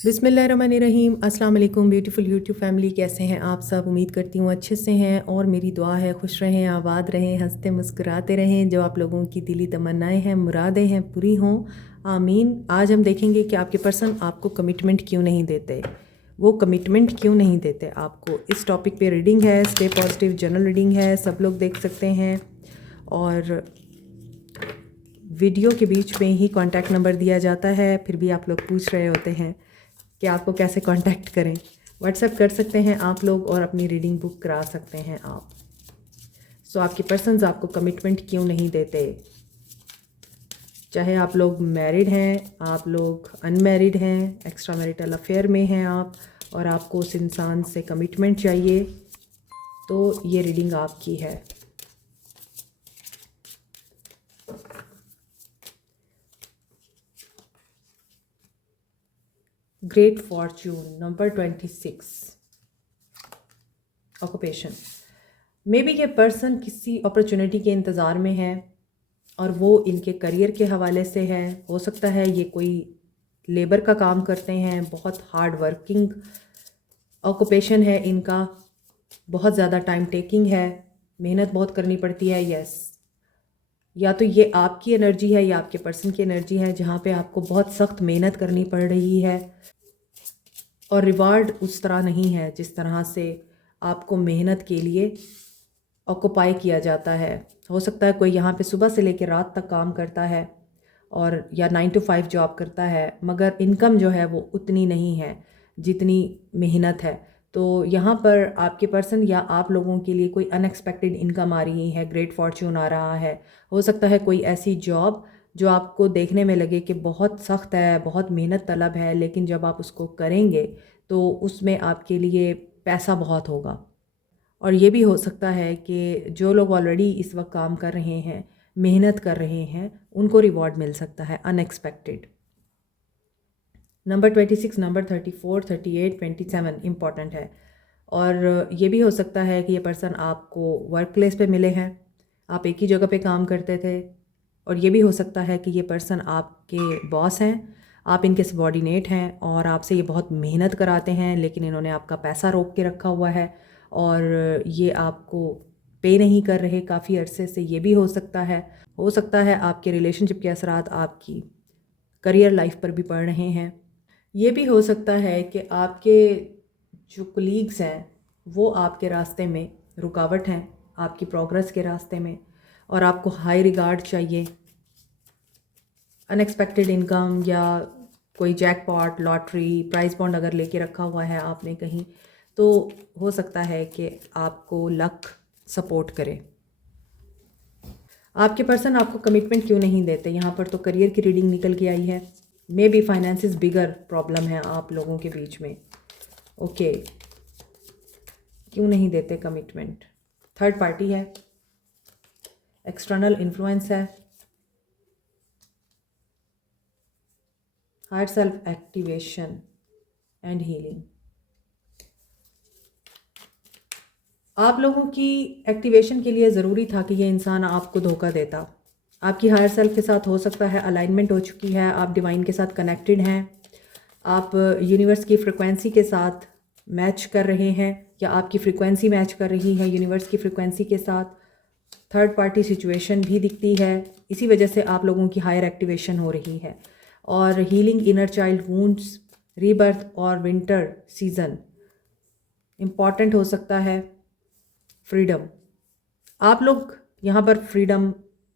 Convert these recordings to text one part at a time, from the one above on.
बिस्मिल्लाहिर्रहमानिर्रहीम। अस्सलाम वालेकुम ब्यूटीफुल यूट्यूब फैमिली, कैसे हैं आप सब? उम्मीद करती हूँ अच्छे से हैं और मेरी दुआ है खुश रहें, आबाद रहें, हंसते मुस्कुराते रहें। जो आप लोगों की दिली तमन्नाएं हैं, मुरादें हैं, पूरी हों, आमीन। आज हम देखेंगे कि आपके पर्सन आपको कमिटमेंट क्यों नहीं देते, वो कमिटमेंट क्यों नहीं देते आपको। इस टॉपिक पे रीडिंग है, स्टे पॉजिटिव जनरल रीडिंग है, सब लोग देख सकते हैं। और वीडियो के बीच में ही कॉन्टैक्ट नंबर दिया जाता है, फिर भी आप लोग पूछ रहे होते हैं कि आपको कैसे कांटेक्ट करें। व्हाट्सएप कर सकते हैं आप लोग और अपनी रीडिंग बुक करा सकते हैं आप। सो आपके पर्सन्स आपको कमिटमेंट क्यों नहीं देते? चाहे आप लोग मैरिड हैं, आप लोग अनमैरिड हैं, एक्स्ट्रा मैरिटल अफेयर में हैं आप, और आपको उस इंसान से कमिटमेंट चाहिए, तो ये रीडिंग आपकी है। Great Fortune number 26, occupation. May be ये पर्सन किसी अपॉर्चुनिटी के इंतज़ार में है और वो इनके करियर के हवाले से है। हो सकता है ये कोई लेबर का काम करते हैं, बहुत हार्ड वर्किंग ऑक्यूपेशन है इनका, बहुत ज़्यादा टाइम टेकिंग है, मेहनत बहुत करनी पड़ती है। यस, या तो ये आपकी एनर्जी है या आपके पर्सन की एनर्जी है, जहाँ पे आपको बहुत सख्त मेहनत करनी पड़ रही है और रिवार्ड उस तरह नहीं है जिस तरह से आपको मेहनत के लिए ऑक्यूपाई किया जाता है। हो सकता है कोई यहाँ पे सुबह से लेकर रात तक काम करता है और या 9 to 5 जॉब करता है, मगर इनकम जो है वो उतनी नहीं है जितनी मेहनत है। तो यहाँ पर आपके पर्सन या आप लोगों के लिए कोई अनएक्सपेक्टेड इनकम आ रही है, ग्रेट फॉर्च्यून आ रहा है। हो सकता है कोई ऐसी जॉब जो आपको देखने में लगे कि बहुत सख्त है, बहुत मेहनत तलब है, लेकिन जब आप उसको करेंगे तो उसमें आपके लिए पैसा बहुत होगा। और ये भी हो सकता है कि जो लोग ऑलरेडी इस वक्त काम कर रहे हैं, मेहनत कर रहे हैं, उनको रिवॉर्ड मिल सकता है अनएक्सपेक्टेड। नंबर 26, नंबर 34, 38, 27 इम्पॉर्टेंट है। और ये भी हो सकता है कि ये पर्सन आपको वर्क प्लेस पे मिले हैं, आप एक ही जगह पे काम करते थे। और ये भी हो सकता है कि ये पर्सन आपके बॉस हैं, आप इनके सबॉर्डिनेट हैं और आपसे ये बहुत मेहनत कराते हैं, लेकिन इन्होंने आपका पैसा रोक के रखा हुआ है और ये आपको पे नहीं कर रहे काफ़ी अरसे से। ये भी हो सकता है। हो सकता है आपके रिलेशनशिप के असरात आपकी करियर लाइफ पर भी पड़ रहे हैं। ये भी हो सकता है कि आपके जो कलीग्स हैं वो आपके रास्ते में रुकावट हैं, आपकी प्रोग्रेस के रास्ते में, और आपको हाई रिगार्ड चाहिए। अनएक्सपेक्टेड इनकम या कोई जैकपॉट, लॉटरी, प्राइस बॉन्ड अगर लेके रखा हुआ है आपने कहीं, तो हो सकता है कि आपको लक सपोर्ट करे। आपके पर्सन आपको कमिटमेंट क्यों नहीं देते? यहाँ पर तो करियर की रीडिंग निकल के आई है। May be finances bigger problem है आप लोगों के बीच में। ओके, क्यों नहीं देते कमिटमेंट? थर्ड पार्टी है, एक्सटर्नल इन्फ्लुएंस है, higher self activation and healing. आप लोगों की एक्टिवेशन के लिए ज़रूरी था कि ये इंसान आपको धोखा देता। आपकी हायर सेल्फ के साथ हो सकता है अलाइनमेंट हो चुकी है, आप डिवाइन के साथ कनेक्टेड हैं, आप यूनिवर्स की फ्रिक्वेंसी के साथ मैच कर रहे हैं या आपकी फ्रिक्वेंसी मैच कर रही है यूनिवर्स की फ्रिक्वेंसी के साथ। थर्ड पार्टी सिचुएशन भी दिखती है, इसी वजह से आप लोगों की हायर एक्टिवेशन हो रही है। और healing inner child wounds, rebirth और विंटर सीजन इम्पॉर्टेंट हो सकता है। फ्रीडम, आप लोग यहाँ पर फ्रीडम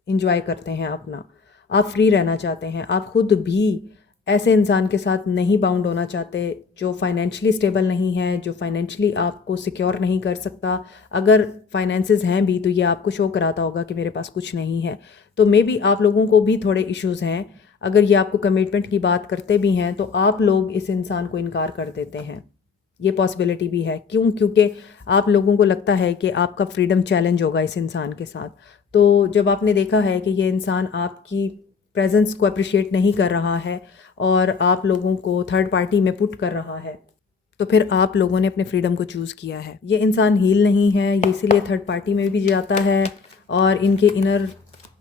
इंजॉय करते हैं अपना, आप फ्री रहना चाहते हैं। आप खुद भी ऐसे इंसान के साथ नहीं बाउंड होना चाहते जो फाइनेंशियली स्टेबल नहीं है, जो फाइनेंशियली आपको सिक्योर नहीं कर सकता। अगर फाइनेंसेस हैं भी तो ये आपको शो कराता होगा कि मेरे पास कुछ नहीं है। तो मे बी आप लोगों को भी थोड़े इश्यूज़ हैं। अगर ये आपको कमिटमेंट की बात करते भी हैं तो आप लोग इस इंसान को इनकार कर देते हैं। ये पॉसिबिलिटी भी है। क्यों? क्योंकि आप लोगों को लगता है कि आपका फ्रीडम चैलेंज होगा इस इंसान के साथ। तो जब आपने देखा है कि ये इंसान आपकी प्रेजेंस को अप्रिशिएट नहीं कर रहा है और आप लोगों को थर्ड पार्टी में पुट कर रहा है, तो फिर आप लोगों ने अपने फ्रीडम को चूज़ किया है। ये इंसान हील नहीं है, ये इसीलिए थर्ड पार्टी में भी जाता है। और इनके इनर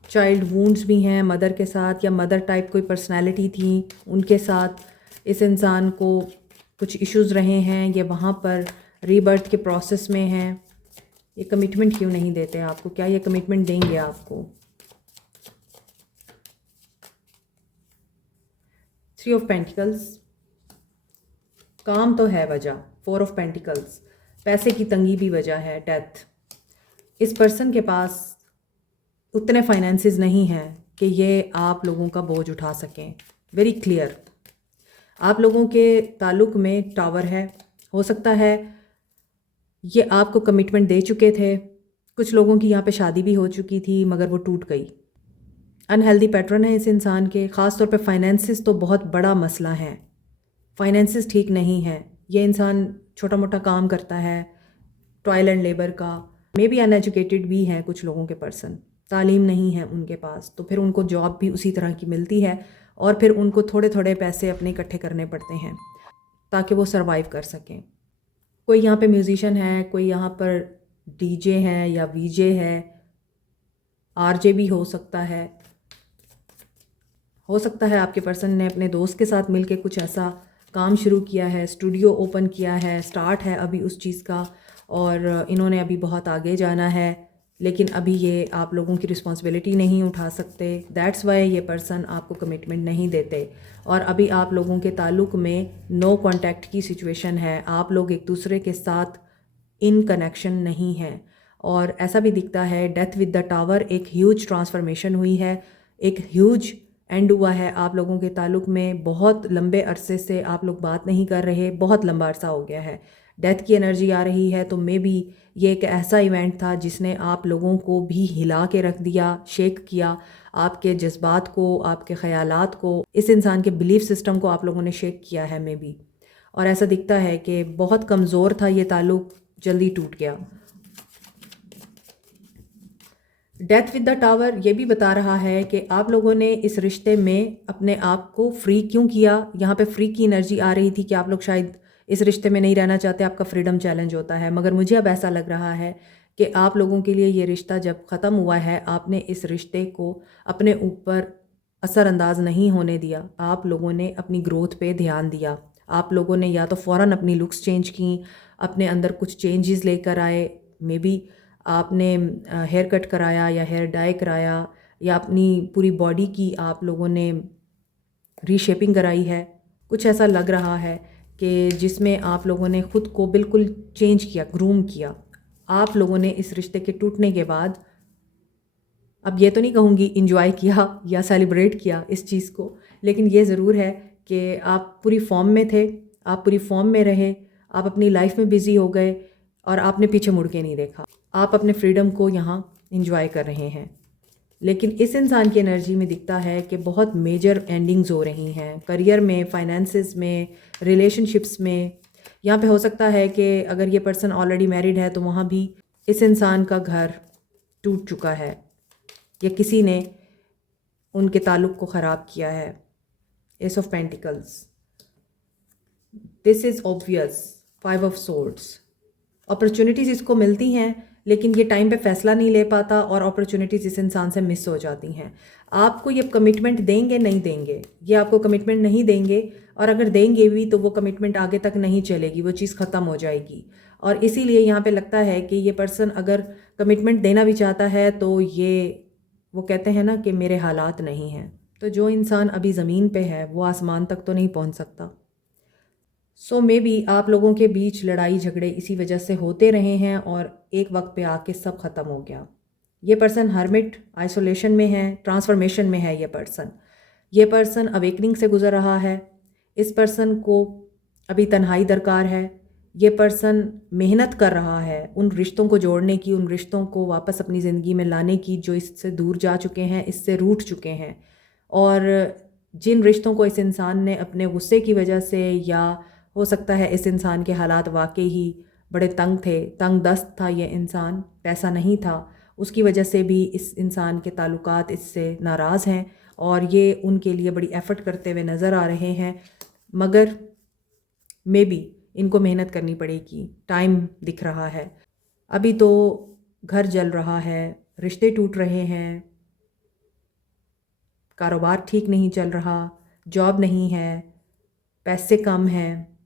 चाइल्ड वूंड्स भी हैं मदर के साथ, या मदर टाइप कोई पर्सनैलिटी थी उनके साथ। इस इंसान को कुछ इश्यूज़ रहे हैं, ये वहाँ पर रीबर्थ के प्रोसेस में हैं। ये कमिटमेंट क्यों नहीं देते आपको? क्या ये कमिटमेंट देंगे आपको? 3 ऑफ पेंटिकल्स, काम तो है वजह। 4 ऑफ पेंटिकल्स, पैसे की तंगी भी वजह है, डेथ। इस पर्सन के पास उतने फाइनेंसेस नहीं हैं कि ये आप लोगों का बोझ उठा सकें। Very clear. आप लोगों के ताल्लुक़ में टावर है, हो सकता है ये आपको कमिटमेंट दे चुके थे। कुछ लोगों की यहाँ पे शादी भी हो चुकी थी मगर वो टूट गई। अनहेल्दी पैटर्न है इस इंसान के। ख़ास तौर पे फाइनेंसेस तो बहुत बड़ा मसला है। फाइनेंसेस ठीक नहीं है। ये इंसान छोटा मोटा काम करता है, टॉयल एंड लेबर का। मे बी अनएजुकेटेड भी हैं कुछ लोगों के पर्सन, तालीम नहीं है उनके पास, तो फिर उनको जॉब भी उसी तरह की मिलती है और फिर उनको थोड़े थोड़े पैसे अपने इकट्ठे करने पड़ते हैं ताकि वो सरवाइव कर सकें। कोई यहाँ पे म्यूज़िशियन है, कोई यहाँ पर डीजे है या वीजे है, आरजे भी हो सकता है। हो सकता है आपके पर्सन ने अपने दोस्त के साथ मिलके कुछ ऐसा काम शुरू किया है, स्टूडियो ओपन किया है, स्टार्ट है अभी उस चीज़ का, और इन्होंने अभी बहुत आगे जाना है लेकिन अभी ये आप लोगों की रिस्पॉन्सिबिलिटी नहीं उठा सकते। दैट्स वाई ये पर्सन आपको कमिटमेंट नहीं देते और अभी आप लोगों के ताल्लुक़ में नो कांटेक्ट की सिचुएशन है। आप लोग एक दूसरे के साथ इन कनेक्शन नहीं हैं और ऐसा भी दिखता है डेथ विद द टावर एक ह्यूज ट्रांसफॉर्मेशन हुई है, एक ह्यूज एंड हुआ है आप लोगों के ताल्लुक़ में। बहुत लंबे अरसे से आप लोग बात नहीं कर रहे, बहुत लंबा अरसा हो गया है। डेथ की एनर्जी आ रही है तो मे बी ये एक ऐसा इवेंट था जिसने आप लोगों को भी हिला के रख दिया, शेक किया, आपके जज्बात को, आपके ख़यालात को, इस इंसान के बिलीफ सिस्टम को आप लोगों ने शेक किया है मे बी। और ऐसा दिखता है कि बहुत कमज़ोर था ये ताल्लुक़, जल्दी टूट गया। डेथ विद द टावर ये भी बता रहा है कि आप लोगों ने इस रिश्ते में अपने आप को फ्री क्यों किया। यहाँ पे फ्री की एनर्जी आ रही थी कि आप लोग शायद इस रिश्ते में नहीं रहना चाहते, आपका फ्रीडम चैलेंज होता है, मगर मुझे अब ऐसा लग रहा है कि आप लोगों के लिए ये रिश्ता जब ख़त्म हुआ है, आपने इस रिश्ते को अपने ऊपर असरअंदाज नहीं होने दिया। आप लोगों ने अपनी ग्रोथ पे ध्यान दिया। आप लोगों ने या तो फ़ौरन अपनी लुक्स चेंज की, अपने अंदर कुछ चेंजेस लेकर आए। मे बी आपने हेयर कट कराया या हेयर डाई कराया या अपनी पूरी बॉडी की आप लोगों ने रीशेपिंग कराई है। कुछ ऐसा लग रहा है कि जिसमें आप लोगों ने ख़ुद को बिल्कुल चेंज किया, ग्रूम किया। आप लोगों ने इस रिश्ते के टूटने के बाद, अब ये तो नहीं कहूँगी इंजॉय किया या सेलिब्रेट किया इस चीज़ को, लेकिन ये ज़रूर है कि आप पूरी फॉर्म में थे, आप पूरी फॉर्म में रहे, आप अपनी लाइफ में बिज़ी हो गए और आपने पीछे मुड़ के नहीं देखा। आप अपने फ्रीडम को यहाँ इंजॉय कर रहे हैं। लेकिन इस इंसान की एनर्जी में दिखता है कि बहुत मेजर एंडिंग्स हो रही हैं, करियर में, फाइनेंसेस में, रिलेशनशिप्स में। यहाँ पे हो सकता है कि अगर ये पर्सन ऑलरेडी मैरिड है तो वहाँ भी इस इंसान का घर टूट चुका है या किसी ने उनके ताल्लुक़ को ख़राब किया है। S of pentacles, this is obvious. 5 of swords, opportunities इसको मिलती हैं लेकिन ये टाइम पे फ़ैसला नहीं ले पाता और अपॉर्चुनिटीज़ इस इंसान से मिस हो जाती हैं। आपको ये कमिटमेंट देंगे नहीं देंगे, ये आपको कमिटमेंट नहीं देंगे, और अगर देंगे भी तो वो कमिटमेंट आगे तक नहीं चलेगी, वो चीज़ ख़त्म हो जाएगी। और इसीलिए यहाँ पे लगता है कि ये पर्सन अगर कमिटमेंट देना भी चाहता है तो ये, वो कहते हैं ना कि मेरे हालात नहीं हैं। तो जो इंसान अभी ज़मीन पे है वो आसमान तक तो नहीं पहुँच सकता। सो मे बी आप लोगों के बीच लड़ाई झगड़े इसी वजह से होते रहे हैं और एक वक्त पे आके सब ख़त्म हो गया। ये पर्सन हर्मिट, आइसोलेशन में है, ट्रांसफॉर्मेशन में है। ये पर्सन अवेकनिंग से गुज़र रहा है। इस पर्सन को अभी तन्हाई दरकार है। ये पर्सन मेहनत कर रहा है उन रिश्तों को जोड़ने की, उन रिश्तों को वापस अपनी ज़िंदगी में लाने की जो इससे दूर जा चुके हैं, इससे रूठ चुके हैं। और जिन रिश्तों को इस इंसान ने अपने गुस्से की वजह से, या हो सकता है इस इंसान के हालात वाकई ही बड़े तंग थे, तंग दस्त था ये इंसान, पैसा नहीं था, उसकी वजह से भी इस इंसान के ताल्लुकात इससे नाराज़ हैं और ये उनके लिए बड़ी एफ़र्ट करते हुए नज़र आ रहे हैं। मगर मे बी इनको मेहनत करनी पड़ेगी। टाइम दिख रहा है। अभी तो घर जल रहा है, रिश्ते टूट रहे हैं, कारोबार ठीक नहीं चल रहा, जॉब नहीं है, पैसे कम हैं,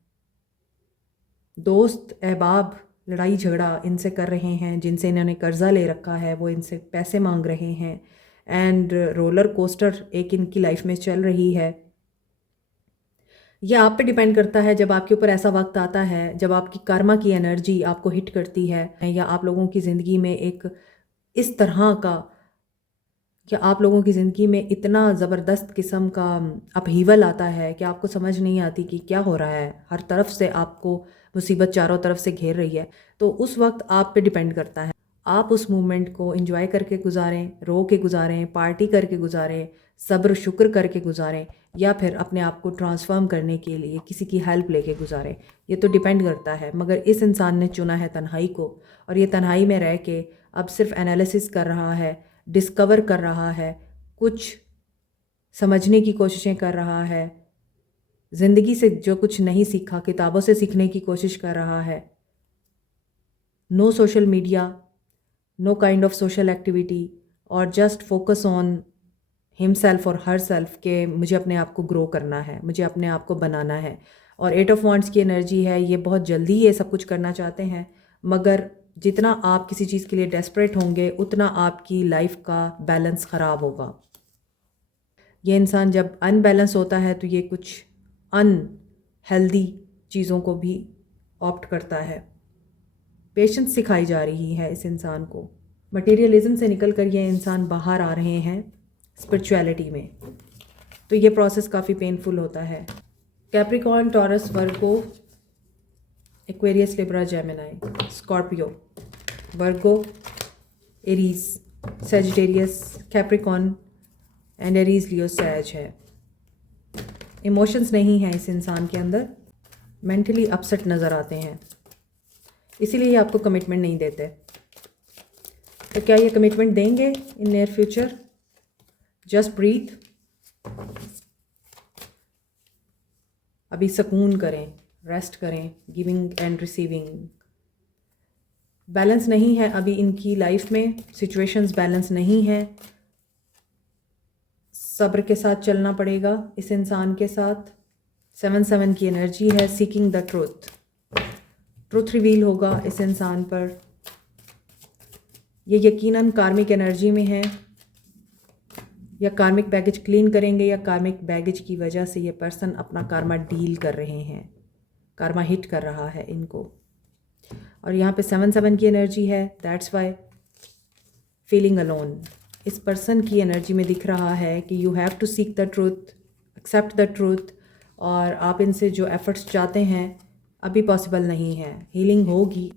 दोस्त अहबाब लड़ाई झगड़ा इनसे कर रहे हैं, जिनसे इन्होंने कर्ज़ा ले रखा है वो इनसे पैसे मांग रहे हैं, एंड रोलर कोस्टर एक इनकी लाइफ में चल रही है। यह आप पे डिपेंड करता है जब आपके ऊपर ऐसा वक्त आता है जब आपकी कर्मा की एनर्जी आपको हिट करती है, या आप लोगों की ज़िंदगी में एक इस तरह का, या आप लोगों की ज़िंदगी में इतना ज़बरदस्त किस्म का अपहीवल आता है कि आपको समझ नहीं आती कि क्या हो रहा है, हर तरफ से आपको मुसीबत चारों तरफ से घेर रही है। तो उस वक्त आप पे डिपेंड करता है, आप उस मोमेंट को एंजॉय करके गुजारें, रो के गुजारें, पार्टी करके गुजारें, सब्र शुक्र करके गुजारें, या फिर अपने आप को ट्रांसफॉर्म करने के लिए किसी की हेल्प लेके गुजारें। ये तो डिपेंड करता है। मगर इस इंसान ने चुना है तन्हाई को, और ये तन्हाई में रह के अब सिर्फ एनालिसिस कर रहा है, डिस्कवर कर रहा है, कुछ समझने की कोशिशें कर रहा है, ज़िंदगी से जो कुछ नहीं सीखा किताबों से सीखने की कोशिश कर रहा है। No social media, no kind of social activity, और जस्ट फोकस ऑन हिमसेल्फ और हर सेल्फ के मुझे अपने आप को ग्रो करना है, मुझे अपने आप को बनाना है। और 8 ऑफ वांड्स की एनर्जी है, ये बहुत जल्दी ये सब कुछ करना चाहते हैं, मगर जितना आप किसी चीज़ के लिए डेस्परेट होंगे उतना आपकी लाइफ का बैलेंस ख़राब होगा। ये इंसान जब अनबैलेंस होता है तो ये कुछ अनहेल्दी चीज़ों को भी ऑप्ट करता है। पेशेंस सिखाई जा रही है इस इंसान को। मटेरियलिज्म से निकल कर ये इंसान बाहर आ रहे हैं स्पिरिचुअलिटी में, तो ये प्रोसेस काफ़ी पेनफुल होता है। Capricorn, Taurus, Virgo, Aquarius, Libra, Gemini, Scorpio, Virgo, Aries, Sagittarius, Capricorn and Aries, Leo, सैज है। इमोशंस नहीं है इस इंसान के अंदर, मेंटली अपसेट नज़र आते हैं, इसीलिए ये आपको कमिटमेंट नहीं देते। तो क्या ये कमिटमेंट देंगे in near future? Just breathe, अभी सुकून करें, रेस्ट करें, गिविंग एंड रिसीविंग। बैलेंस नहीं है अभी इनकी लाइफ में, सिचुएशंस बैलेंस नहीं है, सब्र के साथ चलना पड़ेगा इस इंसान के साथ। 7-7 की एनर्जी है, seeking the truth, truth reveal होगा इस इंसान पर। ये यकीनन कार्मिक एनर्जी में है, या कार्मिक बैगेज क्लीन करेंगे, या कार्मिक बैगेज की वजह से ये पर्सन अपना कार्मा डील कर रहे हैं, कार्मा हिट कर रहा है इनको। और यहाँ पे 7-7 की एनर्जी है, दैट्स वाई फीलिंग अलोन। इस पर्सन की एनर्जी में दिख रहा है कि you have to seek the truth, accept the truth, और आप इनसे जो एफर्ट्स चाहते हैं अभी पॉसिबल नहीं है। हीलिंग होगी,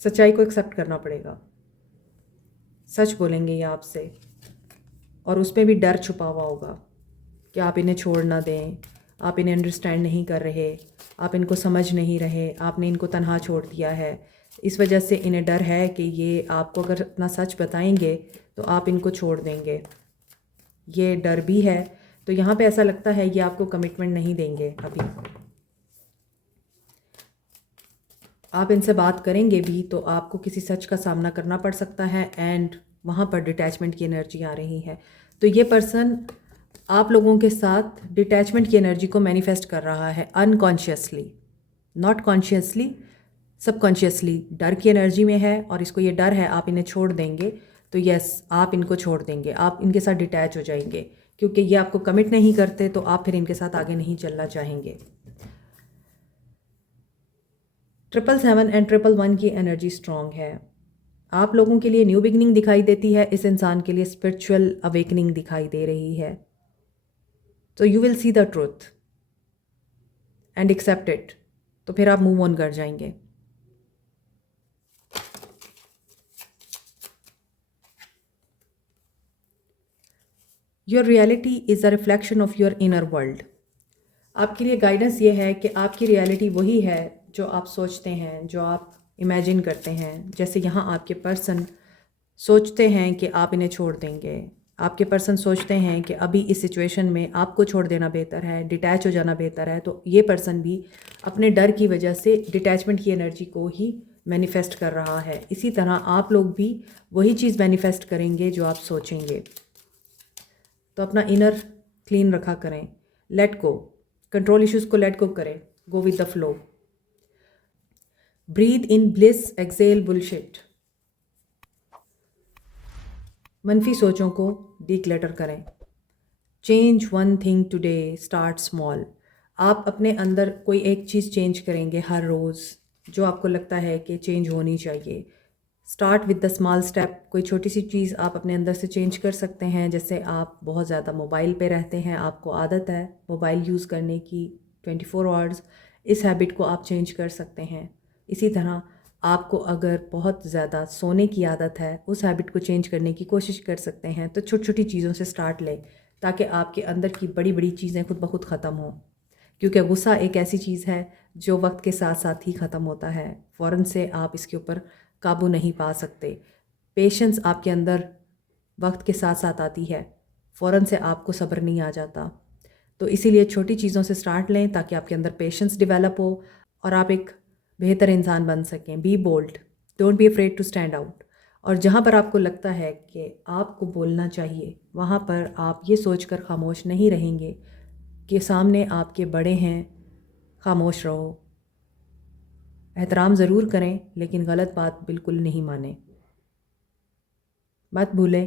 सच्चाई को एक्सेप्ट करना पड़ेगा, सच बोलेंगे ये आपसे, और उसमें भी डर छुपा हुआ होगा कि आप इन्हें छोड़ ना दें, आप इन्हें अंडरस्टैंड नहीं कर रहे, आप इनको समझ नहीं रहे, आपने इनको तन्हा छोड़ दिया है। इस वजह से इन्हें डर है कि ये आपको अगर अपना सच बताएंगे तो आप इनको छोड़ देंगे, ये डर भी है। तो यहाँ पे ऐसा लगता है ये आपको कमिटमेंट नहीं देंगे अभी। आप इनसे बात करेंगे भी तो आपको किसी सच का सामना करना पड़ सकता है, एंड वहाँ पर डिटैचमेंट की एनर्जी आ रही है। तो ये पर्सन आप लोगों के साथ डिटैचमेंट की एनर्जी को मैनिफेस्ट कर रहा है अनकॉन्शियसली, नॉट कॉन्शियसली, सबकॉन्शियसली। डर की एनर्जी में है, और इसको ये डर है आप इन्हें छोड़ देंगे तो यस, आप इनको छोड़ देंगे, आप इनके साथ डिटैच हो जाएंगे, क्योंकि ये आपको कमिट नहीं करते तो आप फिर इनके साथ आगे नहीं चलना चाहेंगे। 777 एंड 111 की एनर्जी स्ट्रॉन्ग है। आप लोगों के लिए न्यू बिगनिंग दिखाई देती है, इस इंसान के लिए स्पिरिचुअल अवेकनिंग दिखाई दे रही है। तो you will see the truth and accept it, तो फिर आप मूव ऑन कर जाएंगे। Your reality is a reflection of your inner world. आपके लिए गाइडेंस ये है कि आपकी रियलिटी वही है जो आप सोचते हैं, जो आप इमेजिन करते हैं। जैसे यहाँ आपके पर्सन सोचते हैं कि आप इन्हें छोड़ देंगे, आपके पर्सन सोचते हैं कि अभी इस सिचुएशन में आपको छोड़ देना बेहतर है, डिटैच हो जाना बेहतर है। तो ये पर्सन भी अपने डर की वजह से डिटैचमेंट की एनर्जी को ही मैनिफेस्ट कर रहा है। इसी तरह आप लोग भी वही चीज़ मैनिफेस्ट करेंगे जो आप सोचेंगे। तो अपना इनर क्लीन रखा करें, लेट गो, कंट्रोल इश्यूज़ को लेट गो करें, go with the flow. Breathe in bliss, exhale bullshit. मनफी सोचों को डिक्लटर करें। Change one thing today, start small. आप अपने अंदर कोई एक चीज़ चेंज करेंगे हर रोज़, जो आपको लगता है कि चेंज होनी चाहिए। Start with the small step. कोई छोटी सी चीज़ आप अपने अंदर से चेंज कर सकते हैं। जैसे आप बहुत ज़्यादा मोबाइल पे रहते हैं, आपको आदत है मोबाइल यूज़ करने की 24 आवर्स, इस हैबिट को आप चेंज कर सकते हैं। इसी तरह आपको अगर बहुत ज़्यादा सोने की आदत है, उस हैबिट को चेंज करने की कोशिश कर सकते हैं। तो छोटी छोटी चीज़ों से स्टार्ट लें ताकि आपके अंदर की बड़ी बड़ी चीज़ें खुद ब खुद ख़त्म हों। क्योंकि गुस्सा एक ऐसी चीज़ है जो वक्त के साथ साथ ही ख़त्म होता है, फ़ौरन से आप इसके ऊपर काबू नहीं पा सकते। पेशेंस आपके अंदर वक्त के साथ साथ आती है, फ़ौरन से आपको सब्र नहीं आ जाता। तो इसीलिए छोटी चीज़ों से स्टार्ट लें ताकि आपके अंदर पेशेंस डेवलप हो और आप एक बेहतर इंसान बन सकें। Be bold, don't be afraid to stand out. और जहाँ पर आपको लगता है कि आपको बोलना चाहिए, वहाँ पर आप ये सोचकर खामोश नहीं रहेंगे कि सामने आपके बड़े हैं, खामोश रहो। एहतराम ज़रूर करें लेकिन गलत बात बिल्कुल नहीं मानें। मत भूलें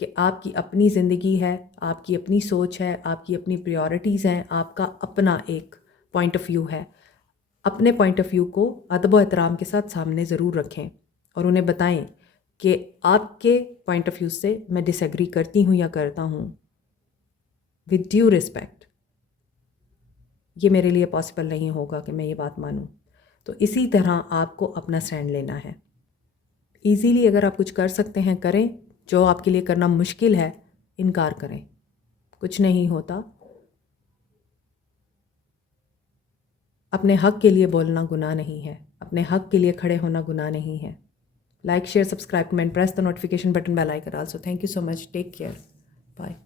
कि आपकी अपनी ज़िंदगी है, आपकी अपनी सोच है, आपकी अपनी प्रायोरिटीज़ हैं, आपका अपना एक पॉइंट ऑफ व्यू है। अपने पॉइंट ऑफ व्यू को अदब व एहतराम के साथ सामने ज़रूर रखें और उन्हें बताएं कि आपके पॉइंट ऑफ व्यू से मैं डिसएग्री करती हूँ या करता हूँ, विद ड्यू रिस्पेक्ट। ये मेरे लिए पॉसिबल नहीं होगा कि मैं ये बात मानूँ। तो इसी तरह आपको अपना स्टैंड लेना है। ईज़िली अगर आप कुछ कर सकते हैं करें, जो आपके लिए करना मुश्किल है इनकार करें, कुछ नहीं होता। अपने हक़ के लिए बोलना गुनाह नहीं है, अपने हक़ के लिए खड़े होना गुनाह नहीं है। Like, share, subscribe, comment, press the notification button, bell icon also. Thank you so much, take care, bye.